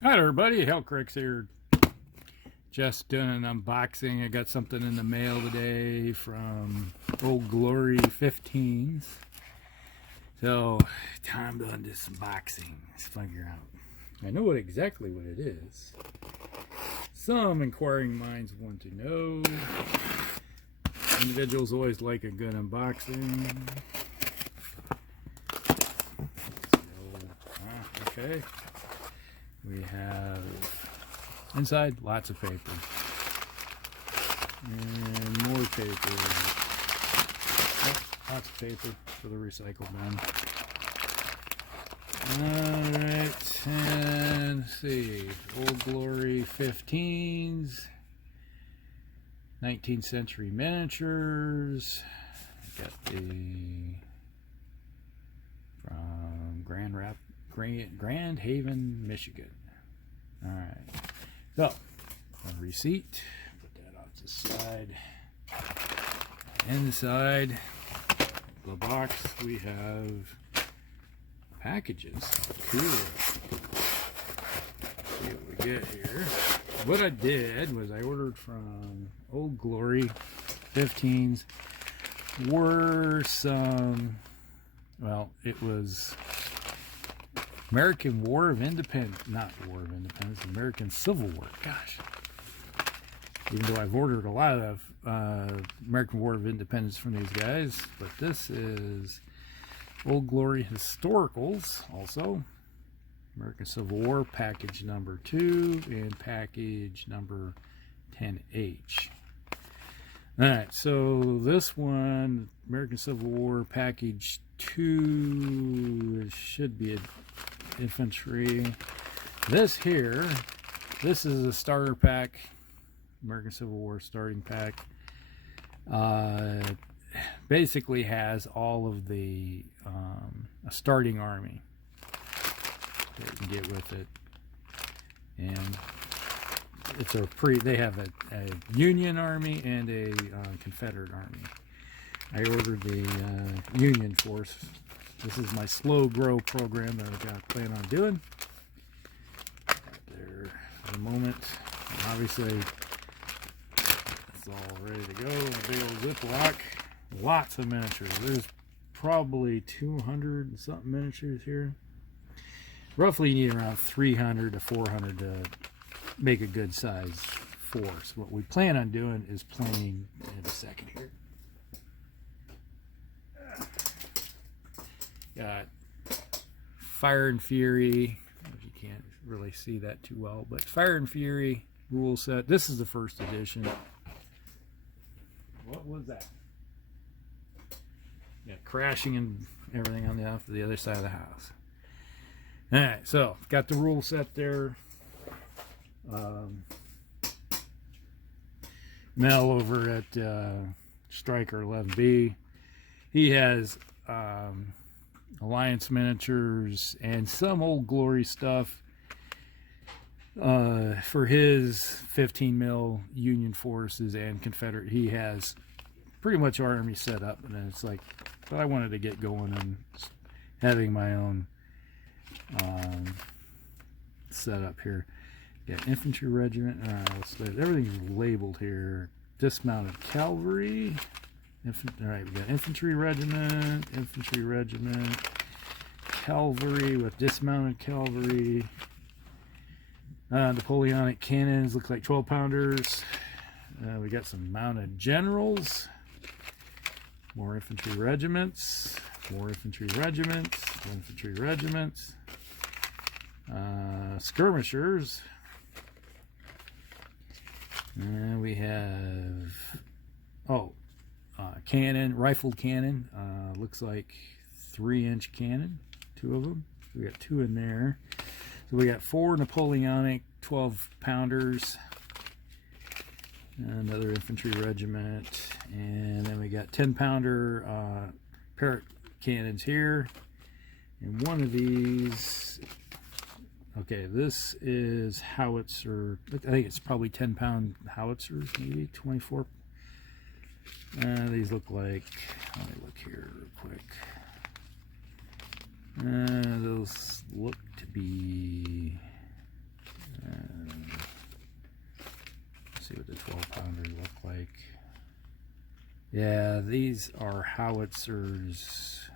Hi everybody, Hellcrix here. Just doing an unboxing. I got something in the mail today from Old Glory 15s. So, time to undo some boxing. Let's figure out. I know exactly what it is. Some inquiring minds want to know. Individuals always like a good unboxing. Okay. We have inside lots of paper and more paper. Lots of paper for the recycle bin. Alright, and let's see. Old Glory 15s, 19th century miniatures. I got the from Grand Haven, Michigan. Alright, so a receipt, put that off to the side. Inside the box we have packages. Cool. See what we get here. What I did was I ordered from Old Glory 15s. Were some, well, it was American War of Independence, not War of Independence, American Civil War. Gosh. Even though I've ordered a lot of American War of Independence from these guys, but this is Old Glory Historicals, also. American Civil War, package number 2 and package number 10H. Alright, so this one, American Civil War, package 2, it should be an Infantry. This here, this is a starter pack, American Civil War starting pack. Basically has all of the a starting army that you can get with it, and it's a they have a Union Army and a Confederate Army. I ordered the Union Force. This is my slow grow program that I've got plan on doing. There for the moment. And obviously, it's all ready to go. A big old Ziploc. Lots of miniatures. There's probably 200 and something miniatures here. Roughly, you need around 300 to 400 to make a good size force. What we plan on doing is playing in a second here. Got Fire and Fury. If you can't really see that too well, but Fire and Fury rule set. This is the first edition. What was that? Got crashing and everything on the other side of the house. All right, so got the rule set there. Mel over at Striker 11B. He has Alliance miniatures and some Old Glory stuff for his 15 mil Union forces and Confederate. He has pretty much our army set up, and then it's like, but I wanted to get going and having my own set up here. Got Infantry regiment. Everything's labeled here. Dismounted cavalry. Alright, we got infantry regiment, cavalry with dismounted cavalry, Napoleonic cannons, look like 12 pounders. We got some mounted generals, more infantry regiments, skirmishers, and we have cannon, rifled cannon, looks like 3-inch cannon, 2 of them. We got 2 in there. So we got 4 Napoleonic 12 pounders, another infantry regiment, and then we got 10 pounder Parrott cannons here, and one of these, okay, this is howitzer. I think it's probably 10-pound howitzers, maybe 24. These look like, let me look here real quick. Those look to be Yeah, these are howitzers.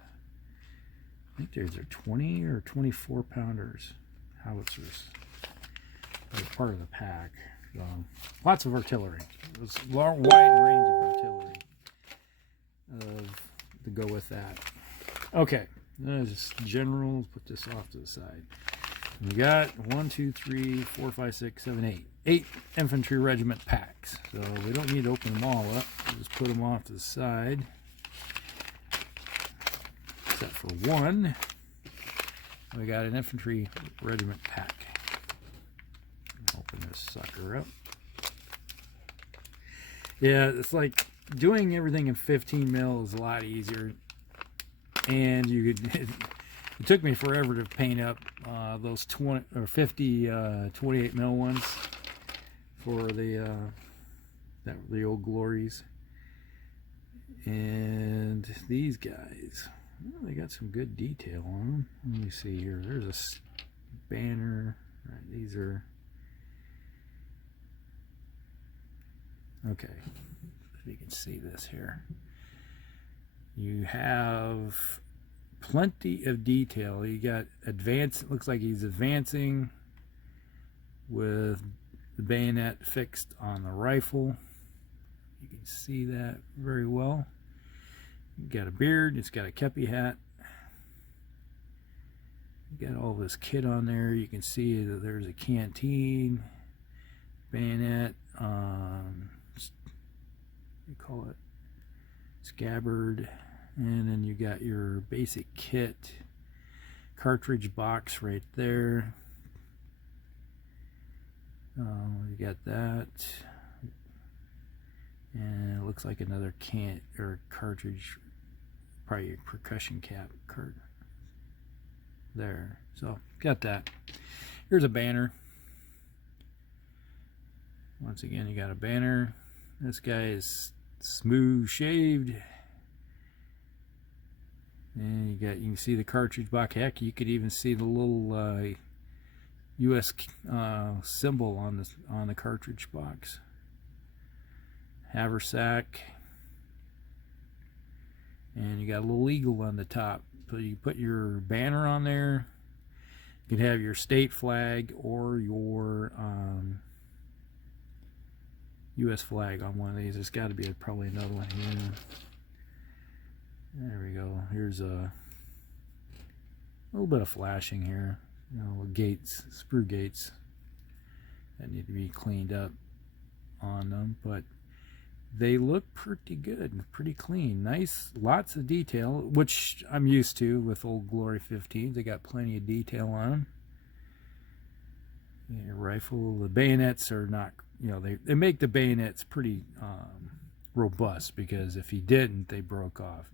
I think these are 20 or 24 pounders howitzers. They're part of the pack. Lots of artillery. There's a wide range of artillery to go with that. Okay, just general. Put this off to the side. We got 1, 2, 3, 4, 5, 6, 7, 8. 8 infantry regiment packs. So we don't need to open them all up. We'll just put them off to the side. Except for one. We got an infantry regiment pack. Open this sucker up. Yeah, it's like doing everything in 15 mil is a lot easier. And you could, it took me forever to paint up those 20 or 50 28 mil ones for the old glories. And these guys, well, they got some good detail on them. Let me see here. There's a banner. All right, these are okay. If you can see this here, you have plenty of detail. You got advance. It looks like he's advancing with the bayonet fixed on the rifle. You can see that very well. You got a beard. It's got a kepi hat. You got all this kit on there. You can see that there's a canteen, bayonet. You call it scabbard, and then you got your basic kit, cartridge box right there. You got that, and it looks like another cartridge, probably a percussion cap cart there. So got that. Here's a banner. Once again, you got a banner. This guy is smooth shaved, and you can see the cartridge box. Heck, you could even see the little U.S. symbol on the cartridge box. Haversack, and you got a little eagle on the top. So you put your banner on there. You can have your state flag or your U.S. flag on one of these. There's got to be probably another one here. There we go. Here's a little bit of flashing here. You know, gates, sprue gates that need to be cleaned up on them, but they look pretty good, pretty clean, nice, lots of detail, which I'm used to with old Glory 15s. They got plenty of detail on them. Your rifle, the bayonets are not, you know, they make the bayonets pretty robust, because if you didn't, they broke off.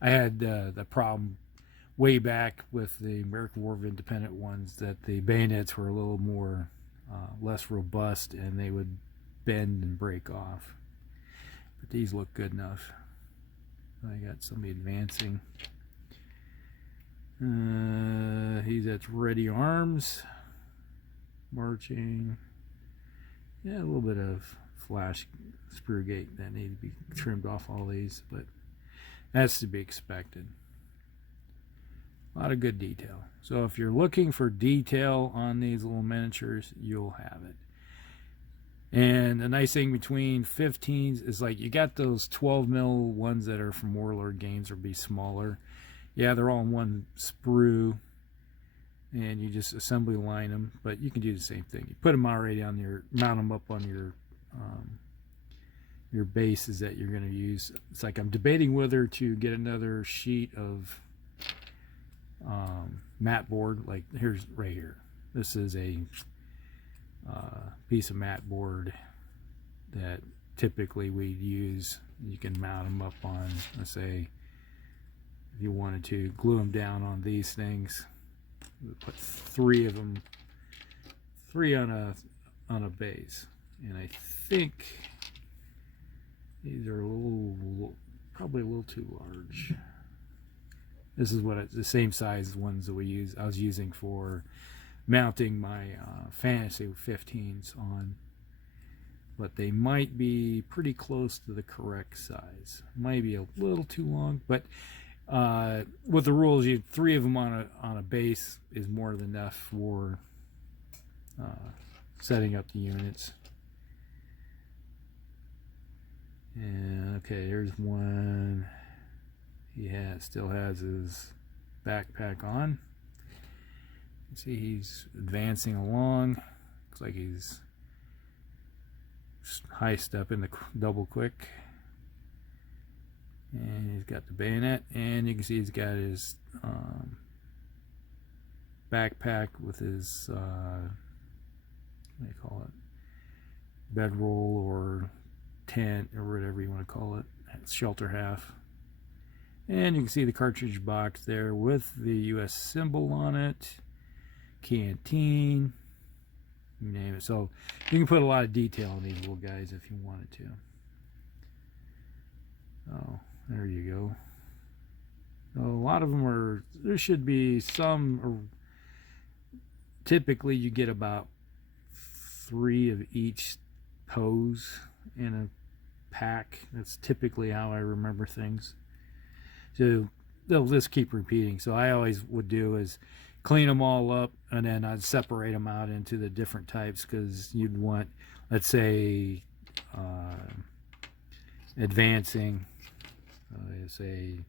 I had the problem way back with the American War of Independence ones, that the bayonets were a little more less robust, and they would bend and break off. But these look good enough. I got somebody advancing. He's at ready arms, marching. Yeah, a little bit of flash sprue gate that need to be trimmed off all these, but that's to be expected. A lot of good detail. So if you're looking for detail on these little miniatures, you'll have it. And the nice thing between 15s is, like, you got those 12 mil ones that are from Warlord Games, or be smaller. Yeah, they're all in one sprue, and you just assembly line them. But you can do the same thing. You put them already on mount them up on your bases that you're going to use. It's like I'm debating whether to get another sheet of mat board. Like, here's right here. This is a piece of mat board that typically we'd use. You can mount them up on, let's say, if you wanted to glue them down on these things, put three of them, on a base. And I think these are probably a little too large. This is the same size ones that I was using for mounting my fantasy 15s on. but they might be pretty close to the correct size. Might be a little too long, but with the rules, 3 of them on a base is more than enough for setting up the units. And okay, here's one. He still has his backpack on. You see he's advancing along. Looks like he's high step in the double quick. And he's got the bayonet, and you can see he's got his backpack with his what do you call it, bedroll or tent or whatever you want to call it, shelter half. And you can see the cartridge box there with the US symbol on it, canteen, you name it. So you can put a lot of detail in these little guys if you wanted to. Oh, there you go. So a lot of them are, there should be some, or typically you get about 3 of each pose in a pack. That's typically how I remember things. So they'll just keep repeating. So I always would do is clean them all up, and then I'd separate them out into the different types, because you'd want, let's say, advancing, say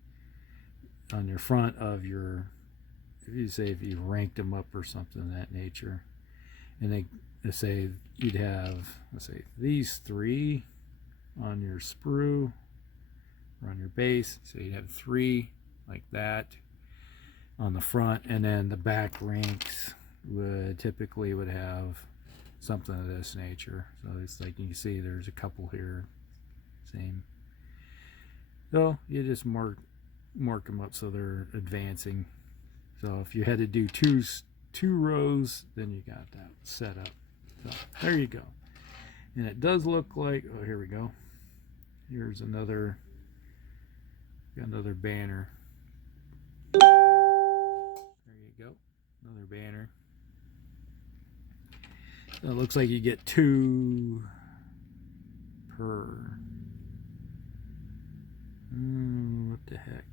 on your front of your, if you ranked them up or something of that nature, and they say you'd have, let's say, these 3 on your sprue or on your base, so you'd have 3 like that on the front, and then the back ranks would typically have something of this nature. So it's like you can see there's a couple here, same. So you just mark them up so they're advancing. So if you had to do two rows, then you got that set up. So there you go. And it does look like, oh, here we go. Here's another banner. There you go, another banner. So it looks like you get 2 per. What the heck?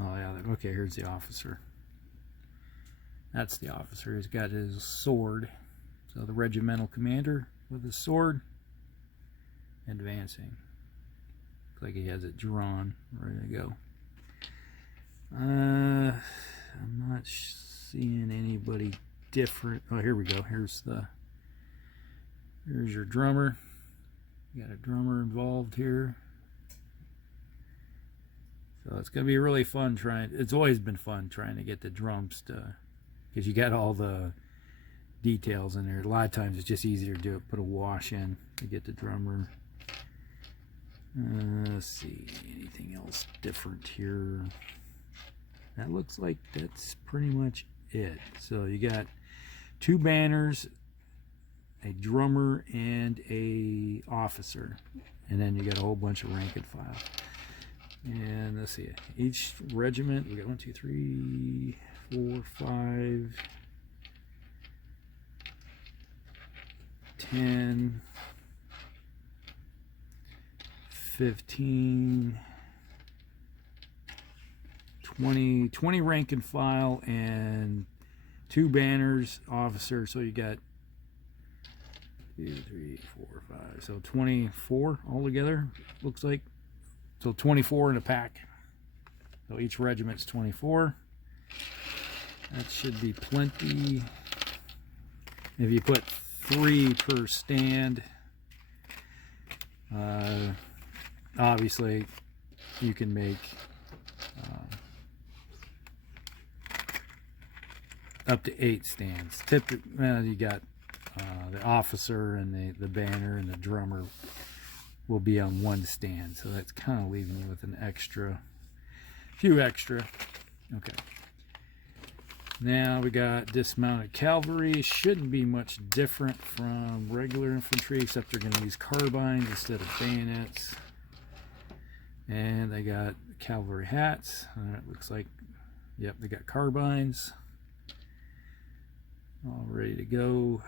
Oh yeah, okay, here's the officer. That's the officer. He's got his sword. So the regimental commander with his sword, advancing. Looks like he has it drawn, ready to go. I'm not seeing anybody different. Oh, here we go. Here's your drummer. You got a drummer involved here. So it's going to be really fun it's always been fun trying to get the drums to, because you got all the details in there. A lot of times it's just easier to do it, put a wash in to get the drummer. Let's see, anything else different here? That looks like that's pretty much it. So you got 2 banners, a drummer, and a officer, and then you got a whole bunch of rank and file. And let's see, each regiment, we got 1, 2, 3, 4, 5, 10, 15, 20 rank and file, and 2 banners, officer. So you got 2, 3, 4, 5, so 24 altogether, looks like. So 24 in a pack. So each regiment's 24. That should be plenty. If you put 3 per stand, obviously you can make up to 8 stands. Typically, you got the officer and the banner and the drummer will be on 1 stand, so that's kind of leaving you with an few extra. Okay. Now we got dismounted cavalry. Shouldn't be much different from regular infantry, except they're going to use carbines instead of bayonets. And they got cavalry hats. It looks like, yep, they got carbines. All ready to go.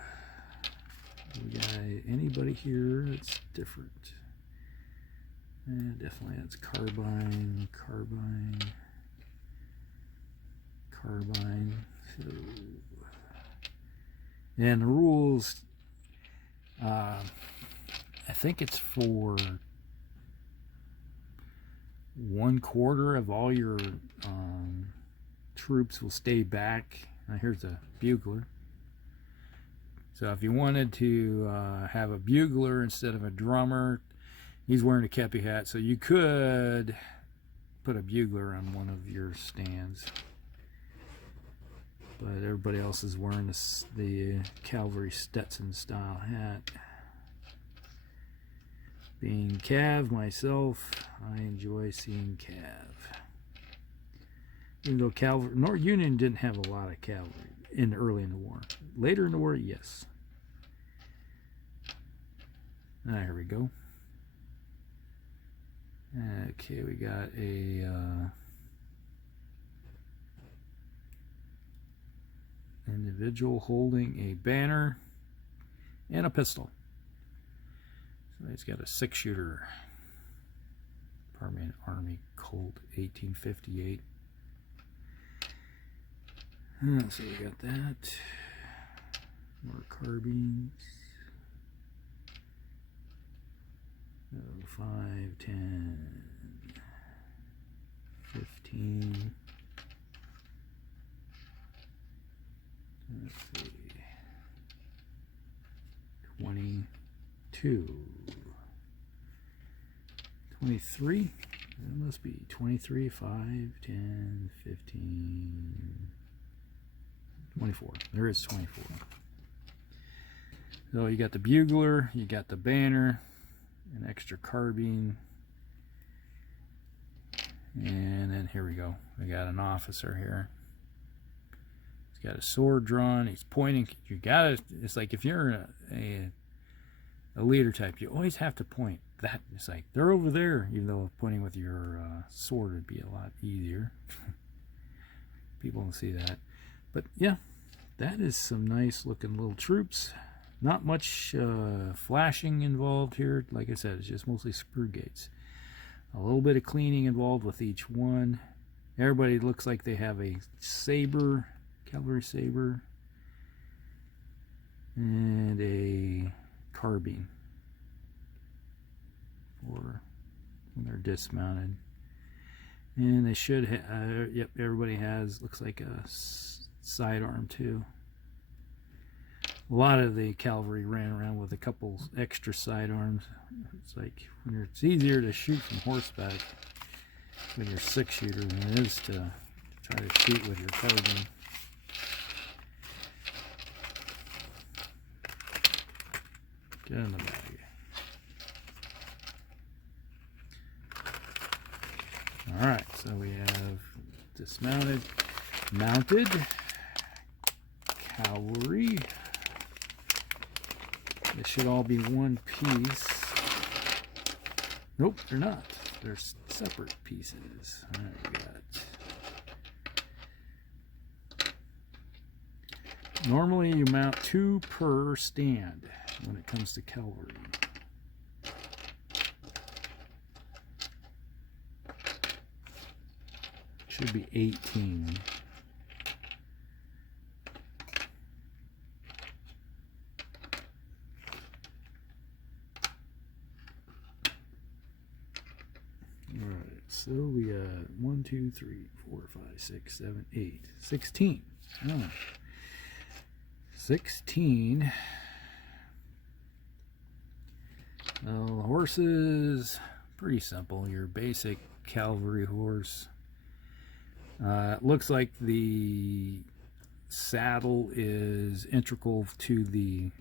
We got anybody here that's different? Definitely that's carbine, carbine, carbine. So, and the rules, I think it's for 1/4 of all your troops will stay back. Here's a bugler. So if you wanted to have a bugler instead of a drummer, he's wearing a kepi hat, so you could put a bugler on one of your stands. But everybody else is wearing the Cavalry Stetson style hat. Being Cav myself, I enjoy seeing Cav. Even though Cavalry, Union didn't have a lot of cavalry early in the war. Later in the war, yes. Here we go. Okay, we got a individual holding a banner and a pistol. So he's got a 6-shooter. Pardon me, an Army Colt 1858. So we got that. More carbines. 5, 10, 15. Let's see. 22. 23. That must be 23, 5, 10, 15. 24. There is 24. So you got the bugler, you got the banner, an extra carbine, and then here we go. We got an officer here. He's got a sword drawn. He's pointing. You gotta. It's like if you're a leader type, you always have to point. That it's like they're over there, even though pointing with your sword would be a lot easier. People don't see that. But yeah, that is some nice looking little troops. Not much flashing involved here. Like I said, it's just mostly screw gates. A little bit of cleaning involved with each one. Everybody looks like they have a saber, cavalry saber, and a carbine for when they're dismounted. And they should have, yep, everybody has, looks like a sidearm too. A lot of the cavalry ran around with a couple extra sidearms. It's like when it's easier to shoot from horseback with your 6-shooter than it is to try to shoot with your carbine. Get in the bag. Alright, so we have dismounted, mounted, cavalry. They should all be one piece. Nope, they're not. They're separate pieces. All right, we got. Normally you mount 2 per stand when it comes to cavalry. Should be 18. So we got 1, 2, 3, 4, 5, 6, 7, 8, 16. Oh. 16. Well, horses, pretty simple. Your basic cavalry horse. It looks like the saddle is integral to the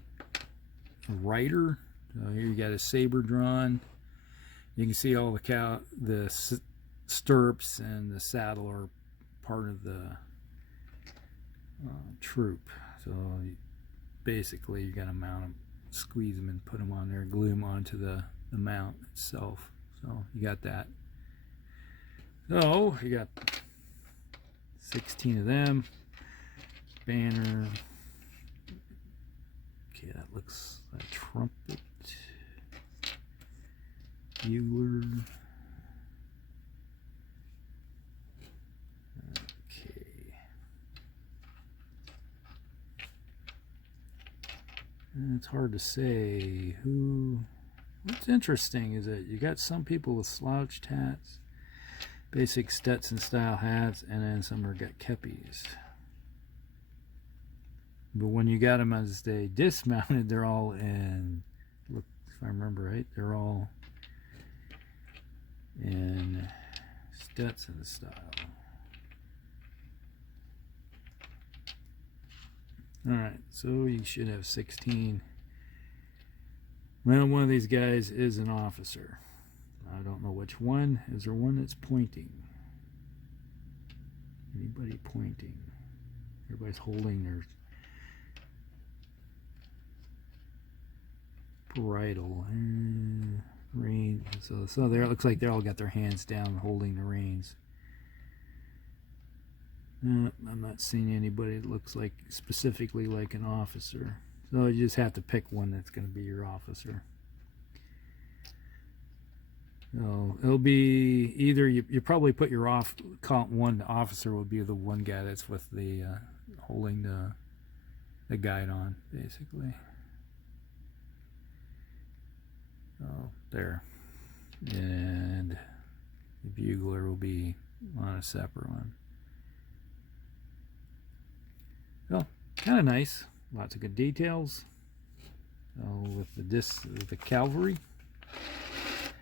rider. So here you got a saber drawn. You can see all the stirrups and the saddle are part of the troop. So basically you got to mount them, squeeze them and put them on there, glue them onto the mount itself. So you got that. So you got 16 of them. Banner. Okay, that That looks like a trumpet. Bugler. Okay. It's hard to say who. What's interesting is that you got some people with slouched hats, basic Stetson style hats, and then some are got keppies. But when you got them as they dismounted, they're all in, look, if I remember right, they're all in Stetson style. Alright, so you should have 16. Well, one of these guys is an officer. I don't know which one. Is there one that's pointing? Anybody pointing? Everybody's holding their bridle. Rein. So there, it looks like they all got their hands down holding the reins. I'm not seeing anybody that looks like specifically like an officer. So you just have to pick one that's going to be your officer. So it'll be either you probably put your one officer will be the one guy that's with the holding the guide on, basically. Oh, there. And the bugler will be on a separate one. So kind of nice. Lots of good details. With the cavalry.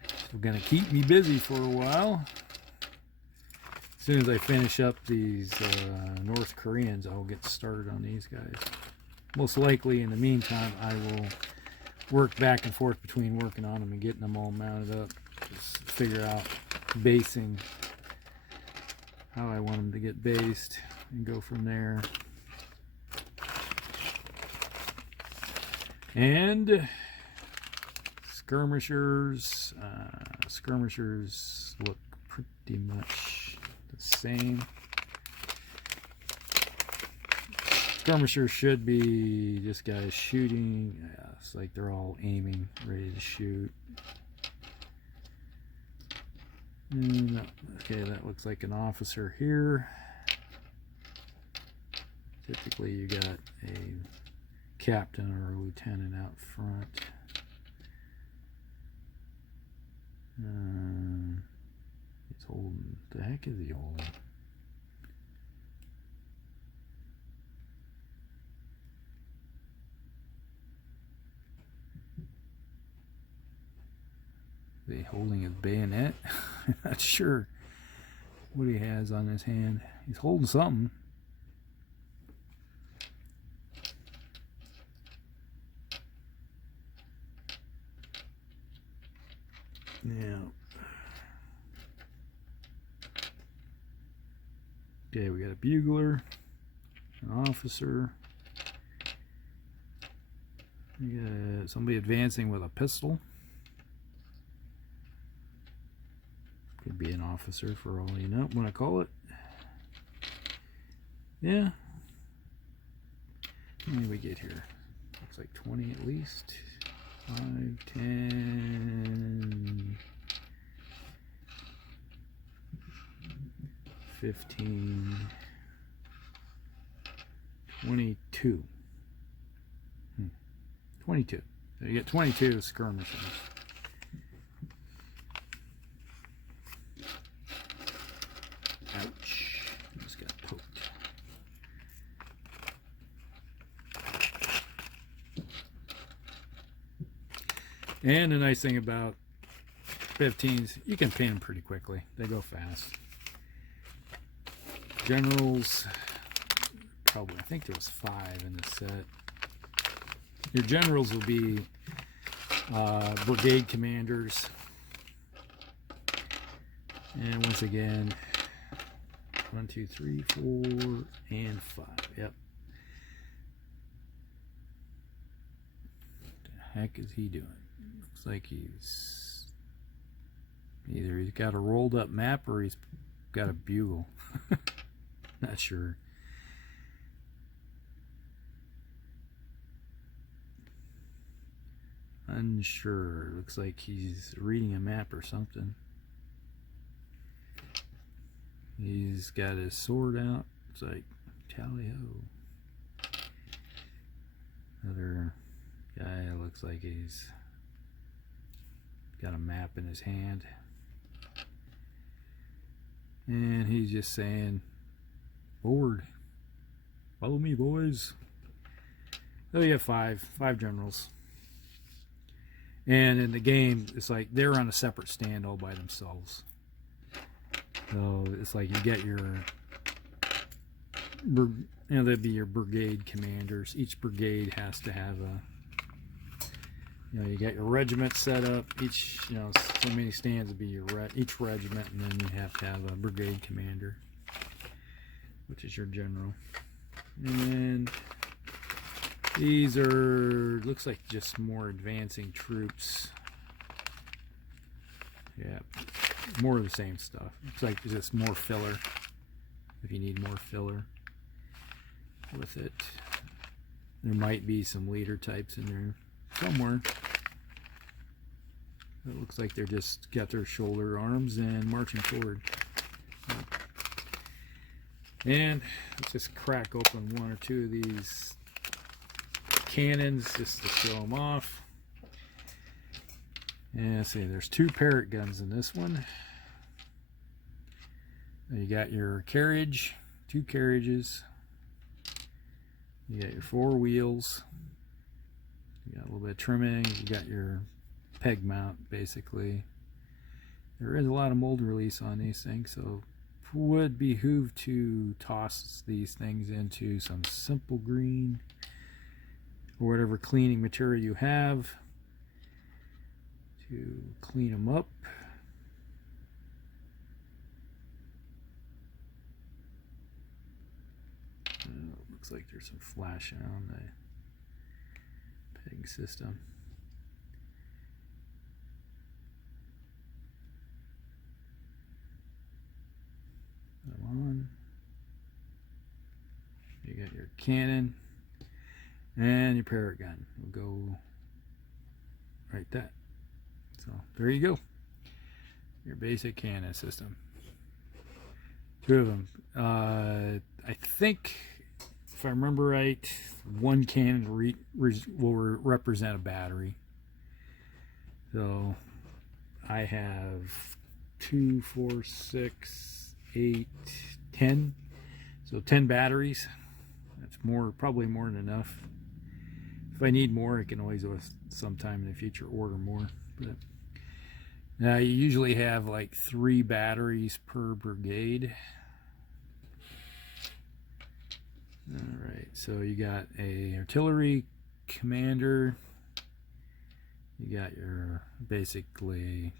It's going to keep me busy for a while. As soon as I finish up these North Koreans, I'll get started on these guys. Most likely, in the meantime, I will work back and forth between working on them and getting them all mounted up. Just figure out basing, how I want them to get based, and go from there. And skirmishers. Skirmishers look pretty much the same. Skirmishers should be just guys shooting. Yeah, it's like they're all aiming, ready to shoot. And, okay, that looks like an officer here. Typically, you got a captain or a lieutenant out front. He's holding. The heck is he holding? Is he holding his bayonet? I'm not sure what he has on his hand. He's holding something. Yeah. Okay, we got a bugler, an officer. We got somebody advancing with a pistol. Could be an officer for all you know. What I call it? Yeah. How many we get here? Looks like 20 at least. 5, 10, 15, 22. 22. So you get 22 skirmishers. Ouch. Just got poked. And the nice thing about 15s, you can paint them pretty quickly. They go fast. Generals, probably, I think there was 5 in the set. Your generals will be brigade commanders. And once again, 1, 2, 3, 4, and 5. Yep. What the heck is he doing? Looks like he's got a rolled up map or he's got a bugle. Not sure. Unsure. Looks like he's reading a map or something. He's got his sword out. It's like, tally-ho. Another guy looks like he's got a map in his hand. And he's just saying, forward. Follow me, boys. So you have five generals. And in the game, it's like they're on a separate stand all by themselves. So it's like you get your, that'd be your brigade commanders. Each brigade has to have a, you got your regiment set up. Each, so many stands would be your each regiment, and then you have to have a brigade commander, which is your general. And these are, looks like just more advancing troops. Yeah, more of the same stuff. Looks like just more filler, if you need more filler with it. There might be some leader types in there somewhere. It looks like they're just got their shoulder arms and marching forward. And let's just crack open one or two of these cannons just to show them off. And see, there's 2 parrot guns in this one. You got your carriage, 2 carriages. You got your 4 wheels. You got a little bit of trimming. You got your peg mount, basically. There is a lot of mold release on these things, so it would behoove to toss these things into some simple green or whatever cleaning material you have to clean them up. Looks like there's some flashing on the peg system. On. You got your cannon and your parrot gun. We'll go right that. So there you go. Your basic cannon system. 2 of them. I think, if I remember right, 1 cannon will represent a battery. So I have 2, 4, 6, 8, 10. So 10 batteries. That's probably more than enough. If I need more, I can always sometime in the future order more. But now you usually have like 3 batteries per brigade. Alright, so you got a artillery commander. You got your basically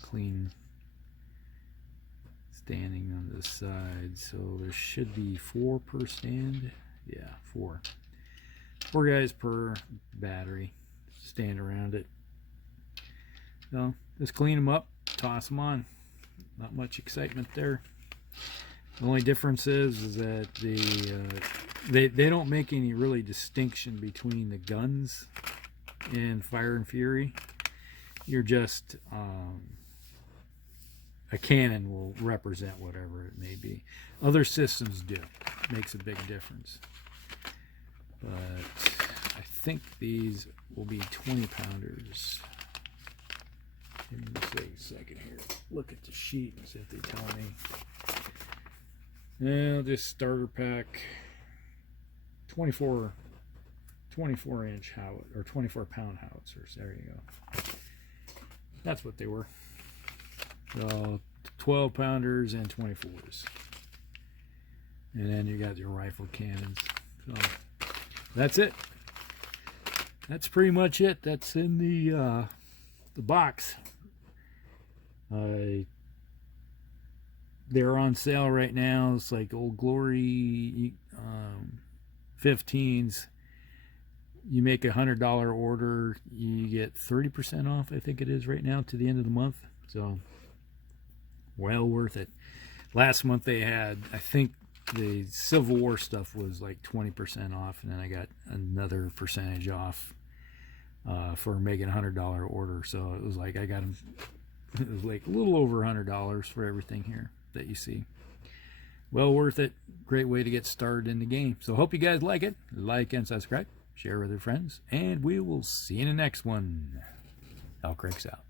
clean standing on the side, so there should be 4 per stand. Yeah, 4 guys per battery stand around it. So just clean them up, toss them on. Not much excitement there. The only difference is that they don't make any really distinction between the guns in Fire and Fury. You're just a cannon will represent whatever it may be. Other systems do. It makes a big difference. But I think these will be 20 pounders. Give me just a second here. Look at the sheet and see if they tell me. Now, this starter pack, 24 inch howitzer, or 24 pound howitzers. There you go. That's what they were. 12 pounders and 24s. And then you got your rifle cannons. So that's it. That's pretty much it. That's in the box. They're on sale right now. It's like Old Glory 15s. You make $100 order, you get 30% off, I think it is right now, to the end of the month. So well worth it. Last month they had, I think the Civil War stuff was like 20% off, and then I got another percentage off for making a $100 order. So it was like I got them. It was like a little over $100 for everything here that you see. Well worth it. Great way to get started in the game. So hope you guys like it. Like and subscribe. Share with your friends. And we will see you in the next one. Elk Rakes out.